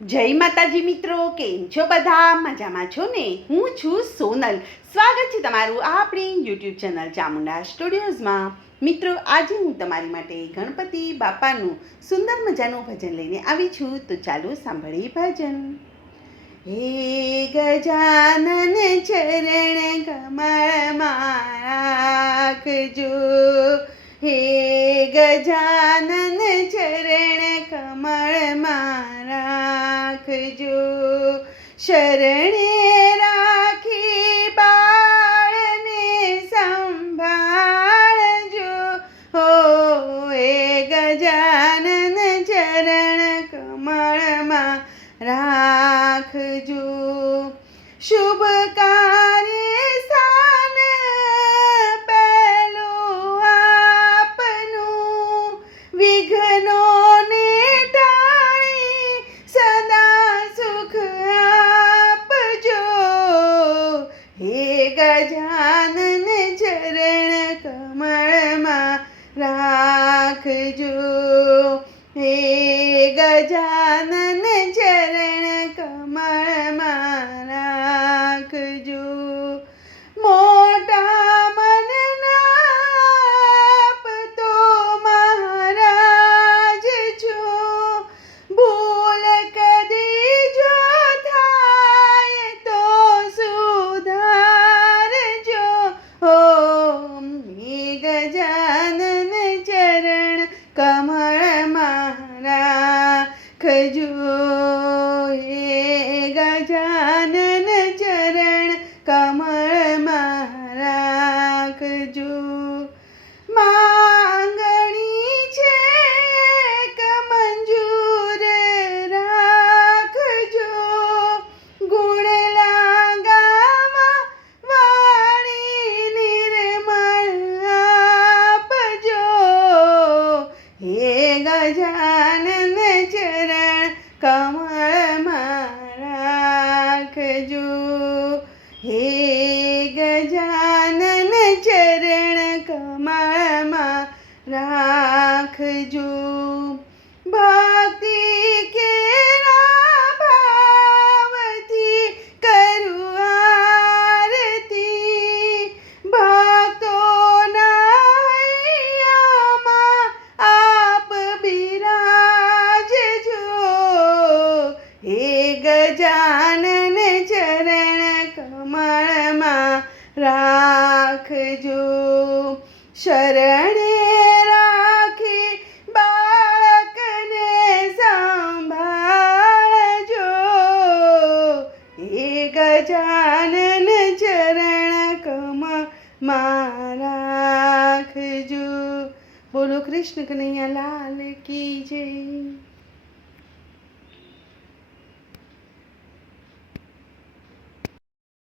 જય માતાજી મિત્રો, કેમ છો બધા? મજામાં છો ને? હું છું સોનલ. સ્વાગત છે તમારું આપણી યુટ્યુબ ચેનલ ચામુંડા સ્ટુડિયોઝમાં. મિત્રો, આજે હું તમારી માટે ગણપતિ બાપાનું સુંદર મજાનું ભજન લઈને આવી છું. તો ચાલો સાંભળીએ ભજન. હે ગજાનન ચરણ કમળમાં રાખજો, હે ગજાનન ચરણ કમળમાં રાખજો, શરણે રાખી બાળને સંભાળજો, હો હે ગજાનન ચરણ કમળમાં રાખજો. શુભ કાર્ય સ્થાન પહેલું આપનું, વિઘ્નોને ટાળી સદા સુખ આપજો, હે ગજાનન ચરણ કમળમાં રાખજો, હે ગજાનન ચરણ કમળમાં રાખજો. મોટા મનના આપ તો મહારાજ છો, ભૂલ કદી જો થાય તો સુધારજો, હો હે ગજાનન ચરણ કમળમાં રાખજો, હે ગજાનન ચરણ કમળમાં રાખજો. માંગણી છે એક મંજૂર રાખજો, ગુણ લાગાવા વાણી નિર્મળ આપજો, હે ગજાનન ચરણ કમળમાં રાખજો, હે ગજાનન ચરણ કમળમાં રાખજો. ભક્તિ કેરા ભાવથી કરું આરતી, ભક્તોના હૈયામાં આપ બિરાજજો, હે ગજાનન ચરણ કમળમાં રાખજો, શરણે રાખી બાળકને સંભાળજો, હે ગજાનન ચરણ કમળમાં રાખજો. બોલો કૃષ્ણ કનૈયા લાલ કી જય.